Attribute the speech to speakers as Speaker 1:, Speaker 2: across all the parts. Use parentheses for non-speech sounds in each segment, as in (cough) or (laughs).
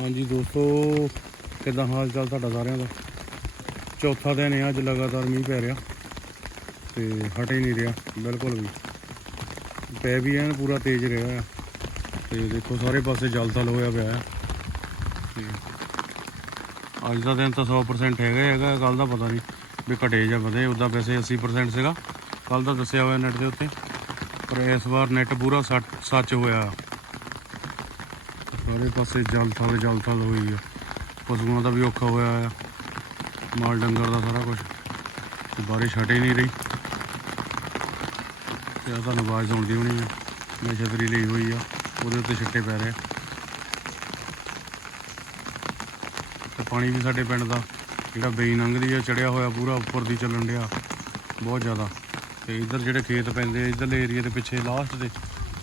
Speaker 1: ਹਾਂਜੀ ਦੋਸਤੋ, ਕਿਦਾਂ ਹਾਲ ਚਾਲ ਤੁਹਾਡਾ ਸਾਰਿਆਂ ਦਾ? ਚੌਥਾ ਦਿਨ ਹੈ ਅੱਜ ਲਗਾਤਾਰ ਮੀਂਹ ਪੈ ਰਿਹਾ ਤੇ ਹਟੇ ਹੀ ਨਹੀਂ ਰਿਹਾ, ਬਿਲਕੁਲ ਵੀ। ਪੈ ਵੀ ਐਨ ਪੂਰਾ ਤੇਜ਼ ਰਿਹਾ ਆ। ਤੇ ਦੇਖੋ, ਸਾਰੇ ਪਾਸੇ ਜਲ ਥਲ ਹੋਇਆ ਪਿਆ ਹੈ ਤੇ ਅੱਜ ਦਾ ਦਿਨ ਤਾਂ 100% ਹੈਗਾ ਹੈਗਾ ਕੱਲ ਦਾ ਪਤਾ ਨਹੀਂ ਵੀ ਘਟੇ ਜਾਂ ਵਧੇ ਉਦਾਂ ਵੈਸੇ 80% ਸੀਗਾ। ਕੱਲ ਦਾ ਦੱਸਿਆ ਹੋਇਆ ਨੈਟ ਦੇ ਉੱਤੇ। ਪਰ ਇਸ ਵਾਰ ਨੈਟ ਪੂਰਾ ਸੱਚ- ਸੱਚ ਹੋਇਆ। ਸਾਰੇ ਪਾਸੇ ਜਲ ਥਲ ਜਲ ਥਲ ਹੋਈ ਆ। ਪਸ਼ੂਆਂ ਦਾ ਵੀ ਔਖਾ ਹੋਇਆ ਆ। ਮਾਲ ਡੰਗਰ ਦਾ ਸਾਰਾ ਕੁਝ ਬਾਰਿਸ਼ ਹਟੇ ਨਹੀਂ ਰਹੀ। ਤੇ ਆ ਤੁਹਾਨੂੰ ਆਵਾਜ਼ ਆਉਂਦੀ ਹੋਣੀ ਆ। ਮੈਂ ਛਤਰੀ ਲਈ ਹੋਈ ਆ। ਉਹਦੇ ਉੱਤੇ ਛਿੱਟੇ ਪੈ ਰਹੇ ਆ। ਤੇ ਪਾਣੀ ਵੀ ਸਾਡੇ ਪਿੰਡ ਦਾ ਜਿਹੜਾ ਬੇਈ ਲੰਘਦੀ ਆ, ਚੜਿਆ ਹੋਇਆ ਪੂਰਾ ਉੱਪਰ ਦੀ ਚੱਲਣ ਡਿਆ। ਬਹੁਤ ਜ਼ਿਆਦਾ। ਤੇ ਇੱਧਰ ਜਿਹੜੇ ਖੇਤ ਪੈਂਦੇ ਆ, ਇੱਧਰਲੇ ਏਰੀਆ ਦੇ ਪਿੱਛੇ ਲਾਸਟ ਦੇ,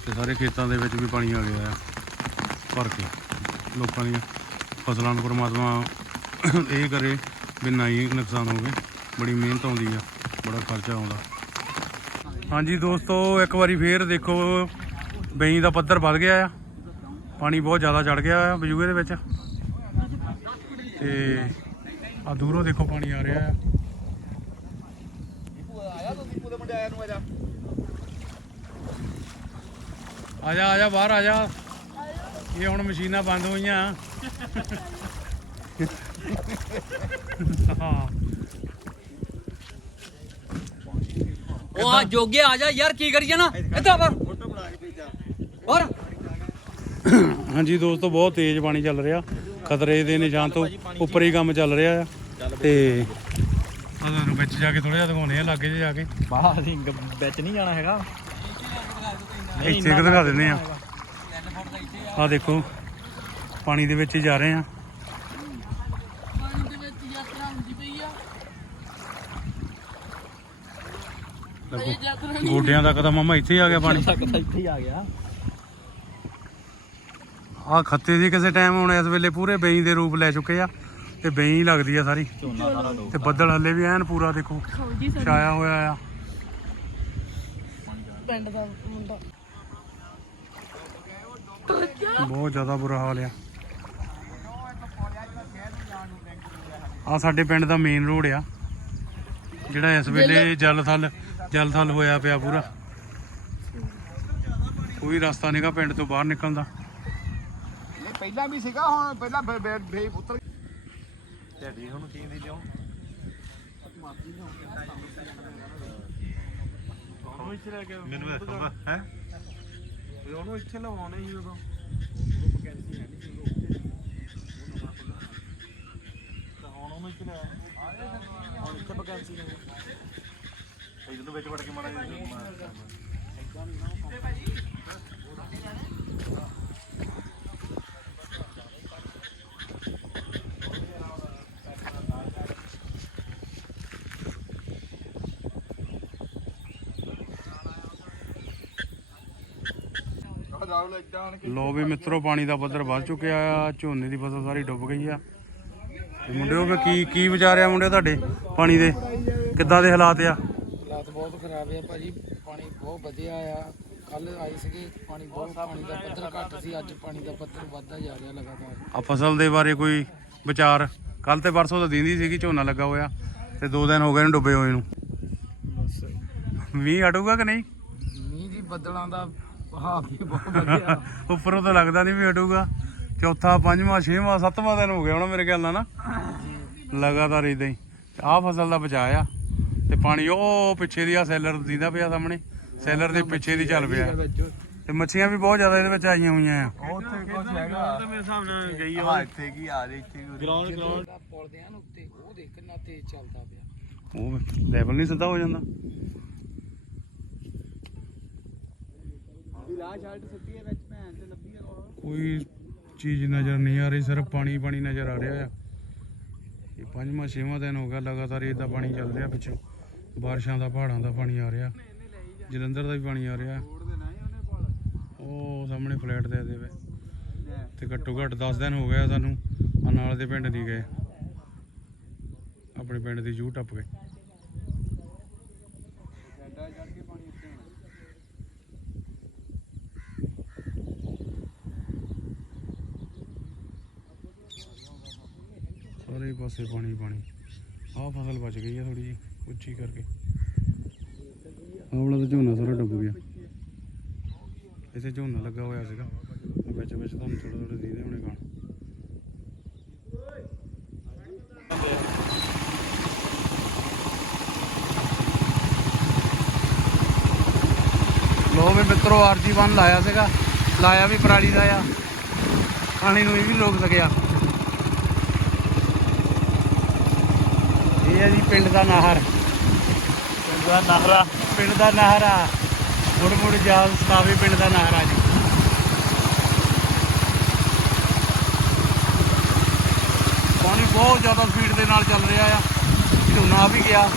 Speaker 1: ਤੇ ਸਾਰੇ ਖੇਤਾਂ ਦੇ ਵਿੱਚ ਵੀ ਪਾਣੀ ਆ ਗਿਆ ਆ। ਭਰ ਕੇ ਲੋਕਾਂ ਦੀਆਂ ਫਸਲਾਂ ਨੂੰ ਪਰਮਾਤਮਾ ਇਹ ਕਰੇ ਵੀ ਨਾ ਹੀ ਨੁਕਸਾਨ ਹੋਵੇ। ਬੜੀ ਮਿਹਨਤ ਆਉਂਦੀ ਆ, ਬੜਾ ਖਰਚਾ ਆਉਂਦਾ। ਹਾਂਜੀ ਦੋਸਤੋ, ਇੱਕ ਵਾਰੀ ਫੇਰ ਦੇਖੋ, ਬਈ ਦਾ ਪੱਧਰ ਵੱਧ ਗਿਆ ਆ। ਪਾਣੀ ਬਹੁਤ ਜ਼ਿਆਦਾ ਚੜ ਗਿਆ ਆ ਬਜੂਏ ਦੇ ਵਿੱਚ। ਤੇ ਆ ਦੂਰੋਂ ਦੇਖੋ ਪਾਣੀ ਆ ਰਿਹਾ ਆ। ਆ ਜਾ ਆ ਜਾ, ਬਾਹਰ ਆ ਜਾ। ਇਹ ਹੁਣ ਮਸ਼ੀਨਾਂ ਬੰਦ ਹੋਈਆਂ। ਹਾਂ।
Speaker 2: ਉਹ ਆ ਜੋਗੇ ਆ ਜਾ ਯਾਰ ਕੀ ਕਰੀਏ ਨਾ? ਇੱਧਰ ਪਰ ਹੋਰ
Speaker 1: ਹਾਂਜੀ ਦੋਸਤੋ ਬਹੁਤ ਤੇਜ਼ ਪਾਣੀ ਚੱਲ ਰਿਹਾ। ਖਤਰੇ ਦੇ ਨਿਸ਼ਾਨ ਤੋਂ ਉੱਪਰ ਹੀ ਕੰਮ ਚੱਲ ਰਿਹਾ ਆ। ਤੇ ਆ ਤੁਹਾਨੂੰ ਵਿੱਚ ਜਾ ਕੇ ਥੋੜਾ ਜਿਹਾ ਦਿਖਾਉਣੇ ਆ ਲਾਗੇ ਜਿਹੇ ਜਾ ਕੇ।
Speaker 3: ਬਾਹਰ ਅਸੀਂ ਵਿੱਚ ਨਹੀਂ ਜਾਣਾ ਹੈਗਾ।
Speaker 1: ਇੱਥੇ ਕਿ ਦਿਖਾ ਦਿੰਦੇ ਆ। ਆ ਦੇਖੋ ਪਾਣੀ ਦੇ ਵਿੱਚ ਹੀ ਜਾ ਰਹੇ ਆ ਦੇਖੋ, ਗੋਡਿਆਂ ਤੱਕ ਤਾਂ ਮਾਮਾ ਇੱਥੇ ਹੀ ਆ ਗਿਆ ਪਾਣੀ।
Speaker 3: ਤੱਕ ਤਾਂ ਇੱਥੇ ਹੀ ਆ ਗਿਆ।
Speaker 1: ਆ ਖੱਤੇ ਸੀ ਕਿਸੇ ਟਾਈਮ ਹੁਣ ਇਸ ਵੇਲੇ ਪੂਰੇ ਬਈ ਦੇ ਰੂਪ ਲੈ ਚੁੱਕੇ ਆ ਤੇ ਬਈ ਲੱਗਦੀ ਆ ਸਾਰੀ।
Speaker 3: ਦੋ।
Speaker 1: ਤੇ ਬੱਦਲ ਹੱਲੇ ਵੀ ਐਨ ਪੂਰਾ ਦੇਖੋ ਛਾਇਆ ਹੋਇਆ ਆ।
Speaker 4: ਪਿੰਡ ਦਾ ਮੁੰਡਾ।
Speaker 1: ਬਹੁਤ ਜ਼ਿਆਦਾ ਬੁਰਾ ਹਾਲ ਆ। ਆ ਸਾਡੇ ਪਿੰਡ ਦਾ ਮੇਨ ਰੋਡ ਆ। ਜਿਹੜਾ ਇਸ ਵੇਲੇ ਜਲ ਥਲ ਜਲ ਥਲ ਹੋਇਆ ਪਿਆ ਪੂਰਾ। ਕੋਈ ਰਸਤਾ ਨਹੀਂਗਾ ਪਿੰਡ ਤੋਂ ਬਾਹਰ ਨਿਕਲਣ ਦਾ।
Speaker 5: ਨਹੀਂ ਪਹਿਲਾਂ ਵੀ ਸੀਗਾ ਹੁਣ ਪਹਿਲਾਂ ਫੇ ਉਤਰ
Speaker 3: ਢੇਡੀ ਹੁਣ ਕੀ ਦੀ ਲਿਓ ਮੈਨੂੰ ਇਹ ਖੰਭਾ ਹੈ?
Speaker 5: ਉਹਨੂੰ ਇੱਥੇ ਲਵਾਉਣੇ ਹੀ ਉਦੋਂ।
Speaker 3: ਹੁਣ ਉਹਨੂੰ ਇੱਥੇ ਲੈ ਹੁਣ ਇੱਥੇ ਵੈਕੈਂਸੀ ਨਹੀਂ ਇਧਰ ਨੂੰ ਵਿੱਚ ਵੜ ਕੇ ਮਾੜਾ ਜਿਹਾ।
Speaker 1: ਲੋ ਵੀ ਮਿੱਤਰੋ ਪਾਣੀ ਦਾ ਪੱਧਰ ਵੱਧ ਚੁੱਕਿਆ ਆ ਝੋਨੇ ਦੀ ਫਸਲ ਸਾਰੀ ਡੁੱਬ ਗਈ ਆ। ਤੇ ਮੁੰਡਿਓ ਵੀ ਕੀ ਕੀ ਵਿਚਾਰਿਆ ਮੁੰਡੇ ਤੁਹਾਡੇ ਪਾਣੀ ਦੇ? ਕਿੱਦਾਂ ਦੇ ਹਾਲਾਤ ਆ?
Speaker 6: ਹਾਲਾਤ ਬਹੁਤ ਖਰਾਬ ਆ ਭਾਜੀ। ਪਾਣੀ ਬਹੁਤ ਵਧਿਆ ਆ। ਕੱਲ ਆਈ ਸੀਗੀ ਪਾਣੀ ਬਹੁਤ ਪਾਣੀ ਦਾ ਪੱਧਰ ਘੱਟ ਸੀ। ਅੱਜ ਪਾਣੀ ਦਾ ਪੱਧਰ ਵੱਧਦਾ ਜਾ ਰਿਹਾ ਲਗਾਤਾਰ।
Speaker 1: ਆ ਫਸਲ ਦੇ ਬਾਰੇ ਕੋਈ ਵਿਚਾਰ? ਕੱਲ ਤੇ ਪਰਸੋਂ ਤਾਂ ਦਿੰਦੀ ਸੀਗੀ ਝੋਨਾ ਲੱਗਾ ਹੋਇਆ। ਤੇ ਦੋ ਦਿਨ ਹੋ ਗਏ ਨੇ ਡੁੱਬੇ ਹੋਏ ਨੂੰ। ਮੀਂਹ ਹਟੂਗਾ ਕਿ ਨਹੀਂ?
Speaker 6: ਮੀਂਹ ਦੀ ਬੱਦਲਾਂ ਦਾ ਵਹਾਅ ਵੀ ਬਹੁਤ ਵਧਿਆ। (laughs)
Speaker 1: ਉੱਪਰੋਂ ਤਾਂ ਲੱਗਦਾ ਨਹੀਂ ਵੀ ਹਟੂਗਾ। ਚੌਥਾ ਪੰਜਵਾਂ ਛੇਵਾਂ ਸੱਤਵਾਂ ਦਿਨ ਹੋ ਗਿਆ ਹੋਣਾ ਮੇਰੇ ਖਿਆਲ ਨਾਲ ਨਾ। ਲਗਾਤਾਰ ਇਦਾਂ ਹੀ। ਆਹ ਫਸਲ ਦਾ ਬਚਾਅ ਆ। ਤੇ ਪਾਣੀ ਉਹ ਪਿੱਛੇ ਦੀ ਆ ਸੈਲਰ ਦੀਦਾ ਪਿਆ ਸਾਹਮਣੇ। ਸੈਲਰ ਦੇ ਪਿੱਛੇ ਦੀ ਚੱਲ ਪਿਆ। ਤੇ ਮੱਛੀਆਂ ਵੀ ਬਹੁਤ ਜ਼ਿਆਦਾ ਇਹਦੇ ਵਿੱਚ ਆਈਆਂ ਹੋਈਆਂ ਆ।
Speaker 5: ਉੱਥੇ ਕੁਝ ਹੈਗਾ।
Speaker 3: ਮੇਰੇ ਹਿਸਾਬ ਨਾਲ ਗਈ
Speaker 5: ਹਾਂ ਇੱਥੇ ਕੀ ਆ ਰਹੀ ਇੱਥੇ
Speaker 3: ਗਰਾਊਂਡ ਗਰਾਊਂਡ।
Speaker 6: ਜਿਹੜਾ ਪੁਲ ਦੇ ਹਨ ਉੱਤੇ ਉਹ ਦੇਖ ਕਿੰਨਾ ਤੇਜ਼ ਚੱਲਦਾ ਪਿਆ।
Speaker 1: ਉਹ ਲੈਵਲ ਨਹੀਂ ਸਿੱਧਾ ਹੋ ਜਾਂਦਾ। ਕੋਈ ਚੀਜ਼ ਨਜ਼ਰ ਨਹੀਂ ਆ ਰਹੀ ਸਿਰਫ ਪਾਣੀ ਪਾਣੀ ਨਜ਼ਰ ਆ ਰਿਹਾ ਆ। ਇਹ ਪੰਜਵਾਂ ਛੇਵਾਂ ਦਿਨ ਹੋ ਗਿਆ ਲਗਾਤਾਰ ਇਦਾਂ ਪਾਣੀ ਚੱਲ ਰਿਹਾ ਪਿੱਛੋਂ। ਬਾਰਿਸ਼ਾਂ ਦਾ ਪਹਾੜਾਂ ਦਾ ਪਾਣੀ ਆ ਰਿਹਾ। ਜਲੰਧਰ ਦਾ ਵੀ ਪਾਣੀ ਆ ਰਿਹਾ। ਉਹ ਸਾਹਮਣੇ ਫਲੈਟ ਦੇ ਦੇ ਵੇ ਤੇ ਘੱਟੋ ਘੱਟ 10 ਦਿਨ ਹੋ ਗਿਆ ਸਾਨੂੰ ਆ ਨਾਲ ਦੇ ਪਿੰਡ ਨਹੀਂ ਗਏ। ਆਪਣੇ ਪਿੰਡ ਦੀ ਜੂ ਟੱਪ ਗਏ। ਪਾਸੇ ਪਾਣੀ ਪਾਣੀ। ਆਹ ਫਸਲ ਬਚ ਗਈ ਆ ਥੋੜੀ ਜੀ ਉੱਚੀ ਕਰਕੇ। ਆਹ ਤਾਂ ਝੋਨਾ ਸਾਰਾ ਡੁੱਬ ਗਿਆ। ਇੱਥੇ ਝੋਨਾ ਲੱਗਾ ਹੋਇਆ ਸੀਗਾ। ਵਿੱਚ ਵਿੱਚ ਤੁਹਾਨੂੰ ਥੋੜਾ ਥੋੜਾ ਦੇ ਹੋਣੇ ਗਾਣ ਲੋ ਵੀ ਮਿੱਤਰੋ, ਆਰਜੀ ਆਰਜੀ1 ਲਾਇਆ ਸੀਗਾ। ਲਾਇਆ ਵੀ ਪਰਾਲੀ ਦਾ ਆ। ਪਾਣੀ ਨੂੰ ਇਹ ਵੀ ਰੋਕ ਸਕਿਆ ਇਹ ਹੈ ਜੀ ਪਿੰਡ ਦਾ ਨਹਿਰ। ਪਿੰਡ ਦਾ ਨਹਿਰਾ। ਪਿੰਡ ਦਾ ਨਹਿਰਾ। ਮੁੜ ਮੁੜ ਜਾਲ ਸਤਾਵੇ ਪਿੰਡ ਦਾ ਨਹਿਰਾ ਜੀ। ਪਾਣੀ ਬਹੁਤ ਜ਼ਿਆਦਾ ਸਪੀਡ ਦੇ ਨਾਲ ਚੱਲ ਰਿਹਾ ਆ। ਝੋਨਾ ਵੀ ਗਿਆ।